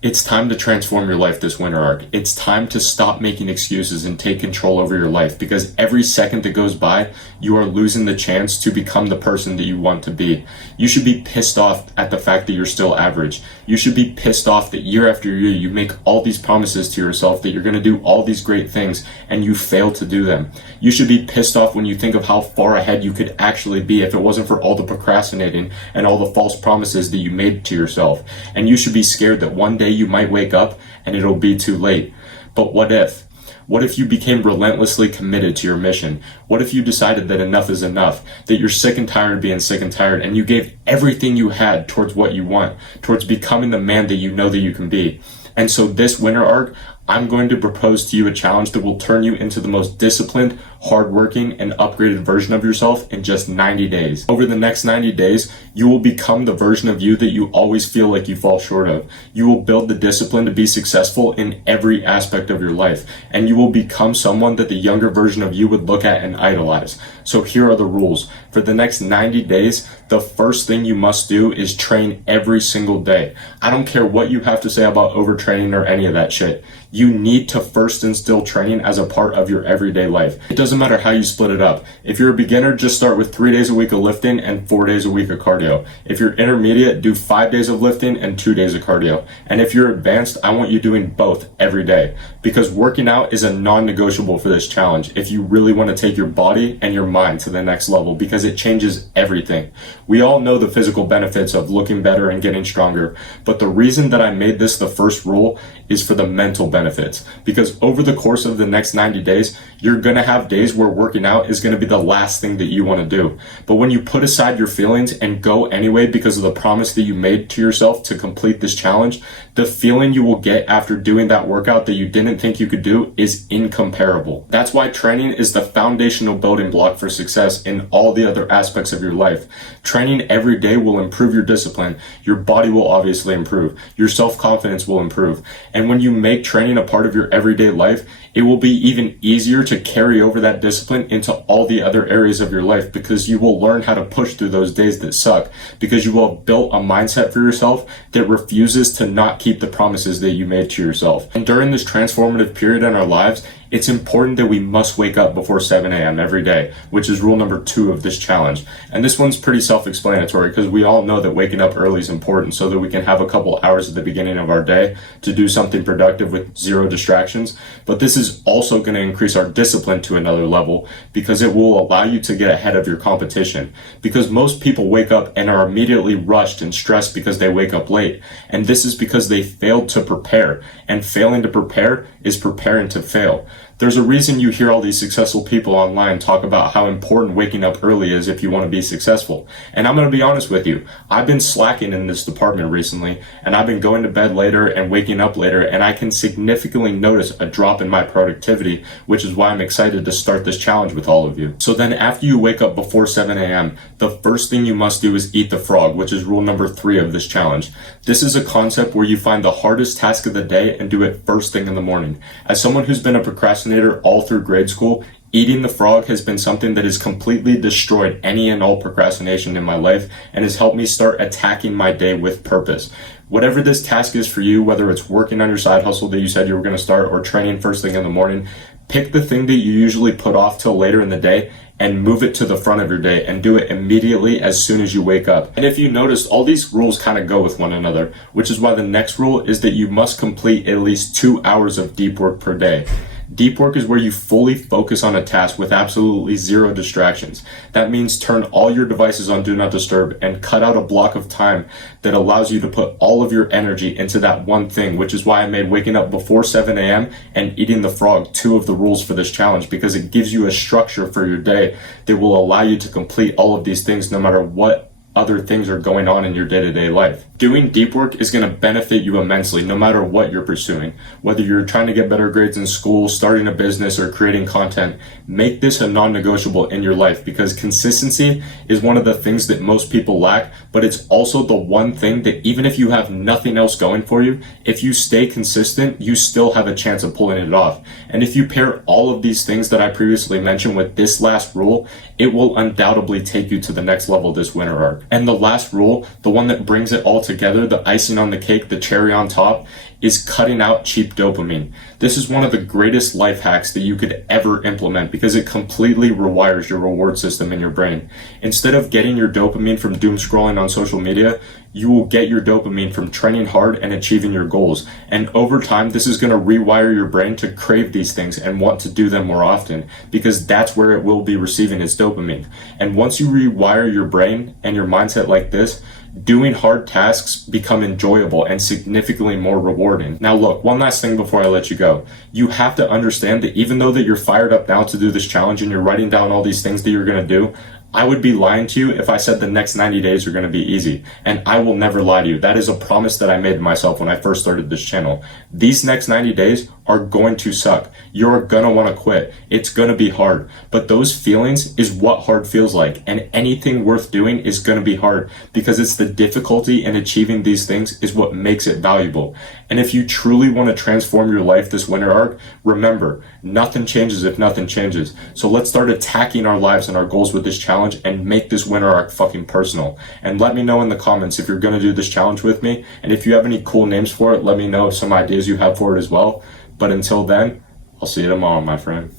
It's time to transform your life this winter arc. It's time to stop making excuses and take control over your life, because every second that goes by, you are losing the chance to become the person that you want to be. You should be pissed off at the fact that you're still average. You should be pissed off that year after year you make all these promises to yourself that you're going to do all these great things and you fail to do them. You should be pissed off when you think of how far ahead you could actually be if it wasn't for all the procrastinating and all the false promises that you made to yourself. And you should be scared that one day you might wake up and it'll be too late. But what if? What if you became relentlessly committed to your mission? What if you decided that enough is enough, that you're sick and tired of being sick and tired, and you gave everything you had towards what you want, towards becoming the man that you know that you can be? And so this winter arc, I'm going to propose to you a challenge that will turn you into the most disciplined, hardworking, and upgraded version of yourself in just 90 days. Over the next 90 days, you will become the version of you that you always feel like you fall short of. You will build the discipline to be successful in every aspect of your life, and you will become someone that the younger version of you would look at and idolize. So here are the rules. For the next 90 days, the first thing you must do is train every single day. I don't care what you have to say about overtraining or any of that shit. You need to first instill training as a part of your everyday life. It doesn't matter how you split it up. If you're a beginner, just start with 3 days a week of lifting and 4 days a week of cardio. If you're intermediate, do 5 days of lifting and 2 days of cardio. And if you're advanced, I want you doing both every day, because working out is a non-negotiable for this challenge if you really want to take your body and your mind to the next level, because it changes everything. We all know the physical benefits of looking better and getting stronger, but the reason that I made this the first rule is for the mental benefits, because over the course of the next 90 days, you're going to have days where working out is going to be the last thing that you want to do. But when you put aside your feelings and go anyway because of the promise that you made to yourself to complete this challenge, the feeling you will get after doing that workout that you didn't think you could do is incomparable. That's why training is the foundational building block for success in all the other aspects of your life. Training every day will improve your discipline. Your body will obviously improve. Your self-confidence will improve. And when you make training a part of your everyday life, it will be even easier to carry over that discipline into all the other areas of your life, because you will learn how to push through those days that suck, because you will have built a mindset for yourself that refuses to not keep the promises that you made to yourself. And during this transformative period in our lives, it's important that we must wake up before 7 a.m. every day, which is rule number 2 of this challenge. And this one's pretty self-explanatory, because we all know that waking up early is important so that we can have a couple hours at the beginning of our day to do something productive with 0 distractions. But this is also going to increase our discipline to another level, because it will allow you to get ahead of your competition. Because most people wake up and are immediately rushed and stressed because they wake up late. And this is because they failed to prepare. And failing to prepare is preparing to fail. There's a reason you hear all these successful people online talk about how important waking up early is if you want to be successful. And I'm going to be honest with you, I've been slacking in this department recently, and I've been going to bed later and waking up later, and I can significantly notice a drop in my productivity, which is why I'm excited to start this challenge with all of you. So then after you wake up before 7 a.m., the first thing you must do is eat the frog, which is rule number 3 of this challenge. This is a concept where you find the hardest task of the day and do it first thing in the morning. As someone who's been a procrastinator all through grade school, eating the frog has been something that has completely destroyed any and all procrastination in my life and has helped me start attacking my day with purpose. Whatever this task is for you, whether it's working on your side hustle that you said you were going to start or training first thing in the morning, pick the thing that you usually put off till later in the day and move it to the front of your day and do it immediately as soon as you wake up. And if you noticed, all these rules kind of go with one another, which is why the next rule is that you must complete at least 2 hours of deep work per day. Deep work is where you fully focus on a task with absolutely 0 distractions. That means turn all your devices on Do Not Disturb and cut out a block of time that allows you to put all of your energy into that one thing, which is why I made waking up before 7 a.m. and eating the frog 2 of the rules for this challenge, because it gives you a structure for your day that will allow you to complete all of these things no matter what other things are going on in your day-to-day life. Doing deep work is going to benefit you immensely no matter what you're pursuing. Whether you're trying to get better grades in school, starting a business, or creating content, make this a non-negotiable in your life, because consistency is one of the things that most people lack, but it's also the one thing that even if you have nothing else going for you, if you stay consistent, you still have a chance of pulling it off. And if you pair all of these things that I previously mentioned with this last rule, it will undoubtedly take you to the next level this winter arc. And the last rule, the one that brings it all together, the icing on the cake, the cherry on top, is cutting out cheap dopamine. This is one of the greatest life hacks that you could ever implement because it completely rewires your reward system in your brain. Instead of getting your dopamine from doom scrolling on social media, you will get your dopamine from training hard and achieving your goals. And over time, this is going to rewire your brain to crave these things and want to do them more often because that's where it will be receiving its dopamine. And once you rewire your brain and your mindset like this, doing hard tasks become enjoyable and significantly more rewarding. Now look, one last thing before I let you go. You have to understand that even though that you're fired up now to do this challenge and you're writing down all these things that you're going to do, I would be lying to you if I said the next 90 days are going to be easy. And I will never lie to you. That is a promise that I made to myself when I first started this channel. These next 90 days are going to suck. You're going to want to quit. It's going to be hard. But those feelings is what hard feels like. And anything worth doing is going to be hard because it's the difficulty in achieving these things is what makes it valuable. And if you truly want to transform your life this winter arc, remember, nothing changes if nothing changes. So let's start attacking our lives and our goals with this challenge and make this winter arc fucking personal. And let me know in the comments if you're going to do this challenge with me. And if you have any cool names for it, let me know some ideas you have for it as well. But until then, I'll see you tomorrow, my friend.